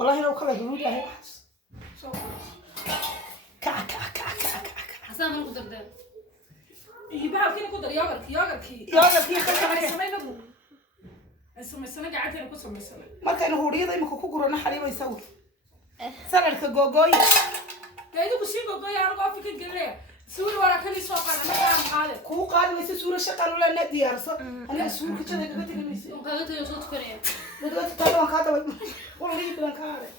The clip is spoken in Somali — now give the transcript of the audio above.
والله لو كلا جنود هاي كا حسام من قدر ده يبقى كده قدر ياغركي يا خلك سمينا بو سمينا قاعد هنا كسم سنه markaynu huriyada imika ku gurana xaliibay sawir salalka googooy قاعد بسيط قوي أنا قاعد فيك قلة سوري ورا كل سوق أنا ما كان هذا ku qaadaysa suura shaqal la nadiyarso ana suuqa jada gabadha gamaysa وقالت له صوت كريه dadka taan ka daway qolii badan ka haray